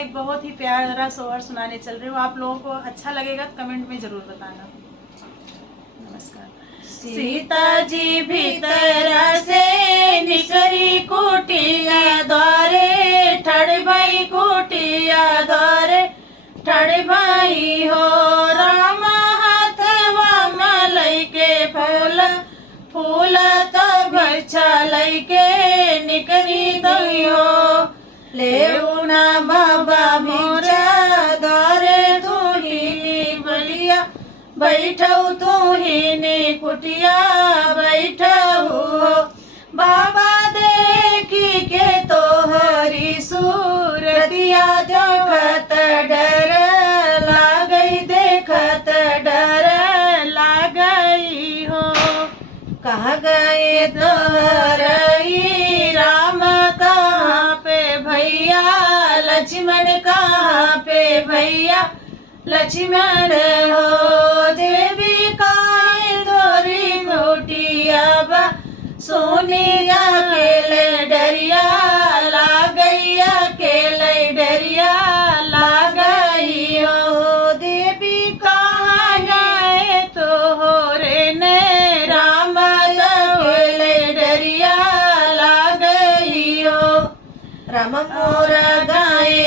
एक बहुत ही प्यारा सोहर सुनाने चल रही हूँ। आप लोगों को अच्छा लगेगा तो कमेंट में जरूर बताना। नमस्कार। सीता जी भीतर से निकरी कुटिया द्वारे, ठड़ भाई कुटिया द्वारे, ठड़ भाई हो राम हाथवा मलई के फूल, फूल तो बच्चा लई के निकरी दई हो। लेउना बाबा मोरा द्वारे तुहिनी बलिया, बैठऊ तुहिनी कुटिया बैठऊ। बाबा देखी के तोहरी सूरतिया, देखत डर लागई, देखत डर लागई हो। कह गए दोहरई राम कहाँ पे भैया, लक्ष्मण कहाँ पे भैया, लक्ष्मण हो। देवी काहे तोरी कुटिया बा, सोनिया के डरिया लागैया के डरिया लागई हो। देवी कहाँ गए तोहरे ने राम के डरिया लागई हो। राम मोरा गाए